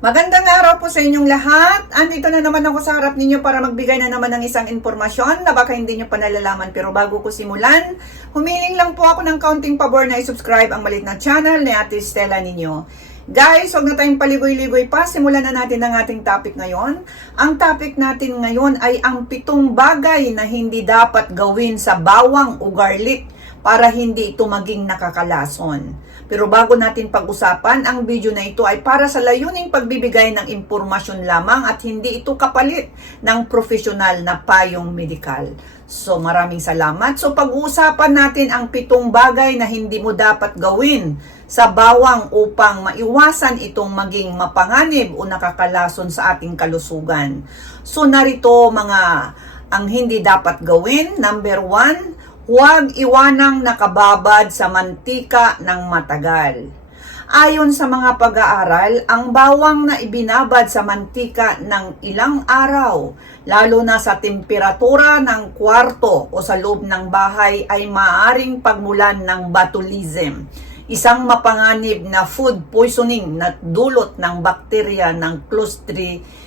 Magandang araw po sa inyong lahat. Andito na naman ako sa harap ninyo para magbigay na naman ng isang impormasyon na baka hindi nyo pa nalalaman. Pero bago ko simulan, humiling lang po ako ng kaunting pabor na i-subscribe ang malit na channel ni Ate Stella ninyo. Guys, huwag na tayong paligoy-ligoy pa. Simulan na natin ang ating topic ngayon. Ang topic natin ngayon ay ang pitong bagay na hindi dapat gawin sa bawang o garlic para hindi ito maging nakakalason. Pero bago natin pag-usapan, ang video na ito ay para sa layuning pagbibigay ng impormasyon lamang at hindi ito kapalit ng profesional na payong medikal. So maraming salamat. So pag-uusapan natin ang pitong bagay na hindi mo dapat gawin sa bawang upang maiwasan itong maging mapanganib o nakakalason sa ating kalusugan. So narito mga ang hindi dapat gawin. Number one, Huwag iwanang nakababad sa mantika ng matagal. Ayon sa mga pag-aaral, ang bawang na ibinabad sa mantika ng ilang araw, lalo na sa temperatura ng kwarto o sa loob ng bahay ay maaring pagmulan ng botulism, isang mapanganib na food poisoning na dulot ng bakterya ng Clostridium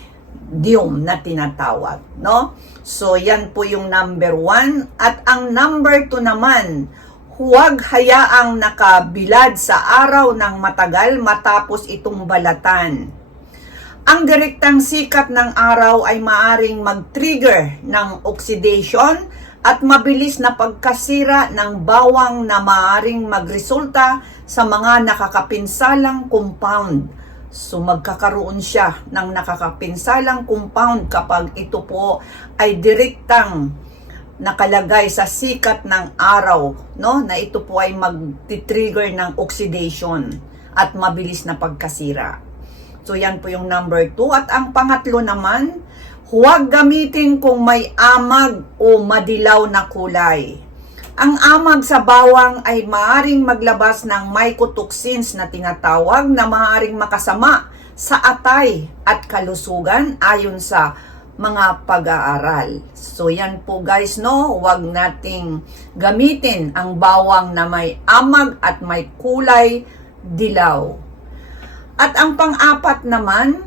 na tinatawag, no? So, yan po yung number one. At ang number two naman, huwag hayaang nakabilad sa araw ng matagal matapos itong balatan. Ang direktang sikat ng araw ay maaring mag-trigger ng oxidation at mabilis na pagkasira ng bawang na maaring magresulta sa mga nakakapinsalang compound So magkakaroon siya ng nakakapinsalang compound kapag ito po ay direktang nakalagay sa sikat ng araw, no? Na ito po ay mag-trigger ng oxidation at mabilis na pagkasira. So yan po yung number 2 at ang pangatlo naman, huwag gamitin kung may amag o madilaw na kulay. Ang amag sa bawang ay maaring maglabas ng mycotoxins na tinatawag na maaring makasama sa atay at kalusugan ayon sa mga pag-aaral. So yan po guys no, huwag nating gamitin ang bawang na may amag at may kulay dilaw. At ang pang-apat naman,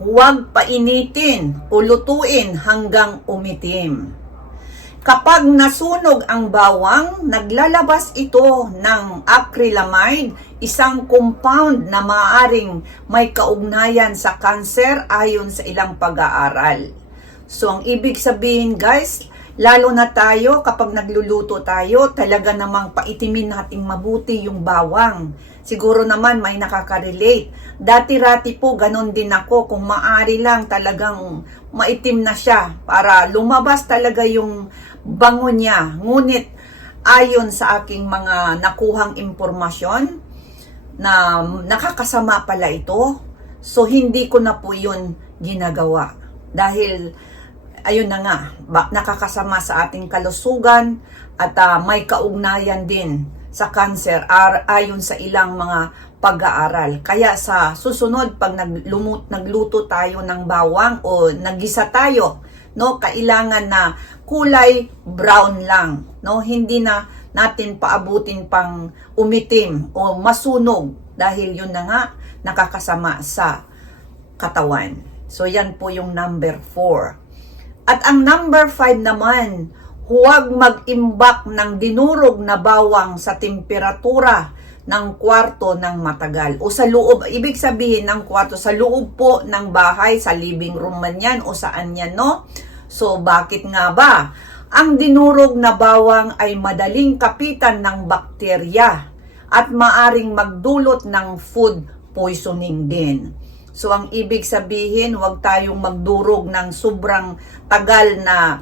huwag painitin o lutuin hanggang umitim. Kapag nasunog ang bawang, naglalabas ito ng acrylamide, isang compound na maaring may kaugnayan sa kanser ayon sa ilang pag-aaral. So ang ibig sabihin guys, lalo na tayo kapag nagluluto tayo, talaga namang paitimin nating mabuti yung bawang. Siguro naman may nakaka-relate. Dati-rati po ganon din ako kung maari lang talagang maitim na siya para lumabas talaga yung bango niya. Ngunit ayon sa aking mga nakuhang impormasyon na nakakasama pala ito, so hindi ko na po yun ginagawa. Dahil ayun na nga, nakakasama sa ating kalusugan at uh, may kaugnayan din sa cancer ar, ayon sa ilang mga pag-aaral. Kaya sa susunod pag naglumut, nagluto tayo ng bawang o nagisa tayo, no, kailangan na kulay brown lang, no? Hindi na natin paabutin pang umitim o masunog dahil yun na nga nakakasama sa katawan. So yan po yung number 4. At ang number 5 naman, huwag mag-imbak ng dinurog na bawang sa temperatura ng kwarto ng matagal o sa loob, ibig sabihin ng kwarto sa loob po ng bahay, sa living room man yan o saan yan, no? So, bakit nga ba? Ang dinurog na bawang ay madaling kapitan ng bakterya at maaring magdulot ng food poisoning din. So, ang ibig sabihin, huwag tayong magdurog ng sobrang tagal na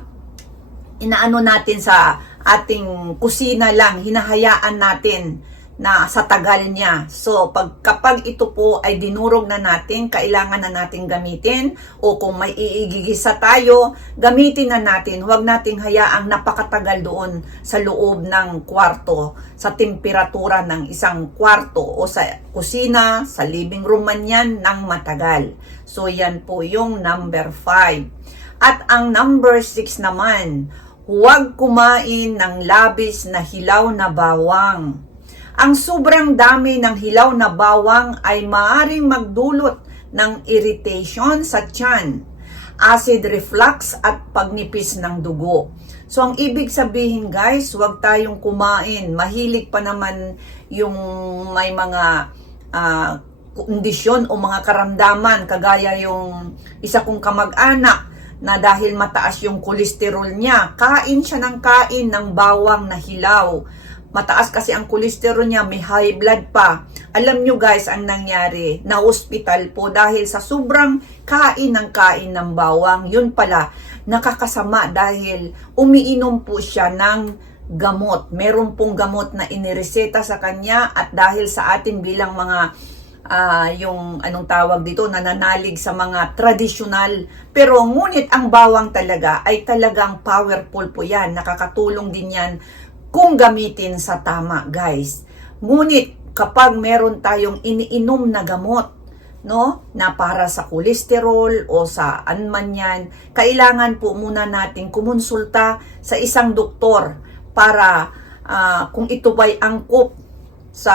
inaano natin sa ating kusina lang, hinahayaan natin na sa tagal niya. So, pag, kapag ito po ay dinurog na natin, kailangan na natin gamitin o kung may iigigisa tayo, gamitin na natin. Huwag nating hayaang napakatagal doon sa loob ng kwarto, sa temperatura ng isang kwarto o sa kusina, sa living room man yan, ng matagal. So, yan po yung number 5. At ang number 6 naman, huwag kumain ng labis na hilaw na bawang ang sobrang dami ng hilaw na bawang ay maaring magdulot ng irritation sa tiyan, acid reflux at pagnipis ng dugo. So ang ibig sabihin guys, huwag tayong kumain. Mahilig pa naman yung may mga ah, kondisyon o mga karamdaman kagaya yung isa kong kamag-anak na dahil mataas yung kolesterol niya, kain siya ng kain ng bawang na hilaw. Mataas kasi ang kolesterol niya, may high blood pa. Alam nyo guys, ang nangyari, na hospital po dahil sa sobrang kain ng kain ng bawang. Yun pala, nakakasama dahil umiinom po siya ng gamot. Meron pong gamot na inireseta sa kanya at dahil sa atin bilang mga ah, yung anong tawag dito, nananalig sa mga tradisyonal. Pero ngunit ang bawang talaga ay talagang powerful po yan. Nakakatulong din yan kung gamitin sa tama, guys. Ngunit kapag meron tayong iniinom na gamot, no, na para sa kolesterol o sa anman yan, kailangan po muna nating kumonsulta sa isang doktor para ah, kung ito ba'y angkop sa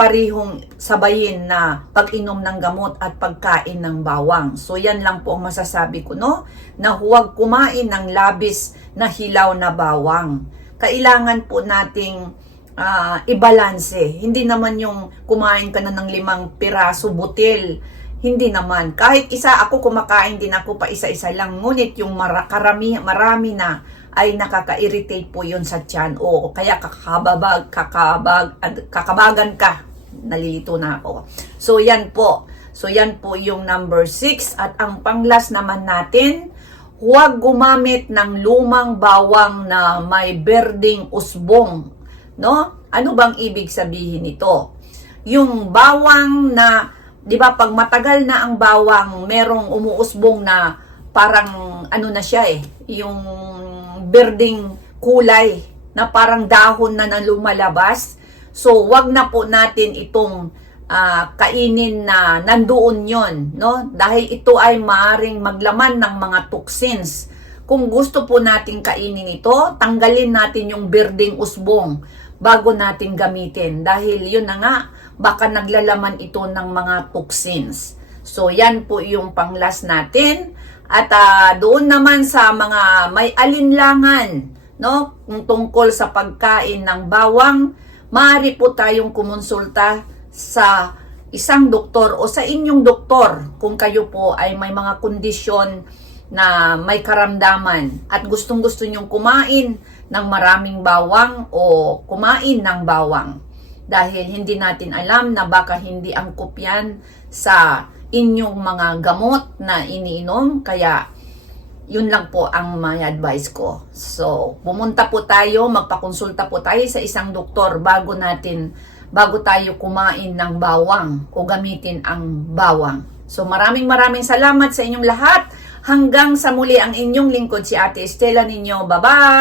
parihong sabayin na pag-inom ng gamot at pagkain ng bawang. So yan lang po ang masasabi ko, no? Na huwag kumain ng labis na hilaw na bawang. Kailangan po nating ah, ibalanse. Hindi naman yung kumain ka na ng limang piraso butil. Hindi naman. Kahit isa ako kumakain din ako pa isa-isa lang. Ngunit yung mara- karami, marami na ay nakaka-irritate po yun sa tiyan. O kaya kakababag, kakabag, kakabagan ka. Nalilito na ako. So yan po. So yan po yung number 6. At ang panglas naman natin, huwag gumamit ng lumang bawang na may berding usbong. No? Ano bang ibig sabihin nito? Yung bawang na, di ba, pag matagal na ang bawang, merong umuusbong na parang, ano na siya eh, yung berding kulay na parang dahon na na lumalabas. So, wag na po natin itong ah, kainin na nandoon yon, no? Dahil ito ay maaring maglaman ng mga toxins. Kung gusto po nating kainin ito, tanggalin natin yung berdeng usbong bago natin gamitin. Dahil yun na nga, baka naglalaman ito ng mga toxins. So, yan po yung panglas natin. At ah, doon naman sa mga may alinlangan, no? Kung tungkol sa pagkain ng bawang, maaari po tayong kumonsulta sa isang doktor o sa inyong doktor kung kayo po ay may mga kondisyon na may karamdaman at gustong gusto nyong kumain ng maraming bawang o kumain ng bawang dahil hindi natin alam na baka hindi angkop yan sa inyong mga gamot na iniinom kaya yun lang po ang may advice ko. So, pumunta po tayo, magpakonsulta po tayo sa isang doktor bago natin, bago tayo kumain ng bawang o gamitin ang bawang. So, maraming maraming salamat sa inyong lahat. Hanggang sa muli ang inyong lingkod si Ate Estela ninyo. Bye-bye!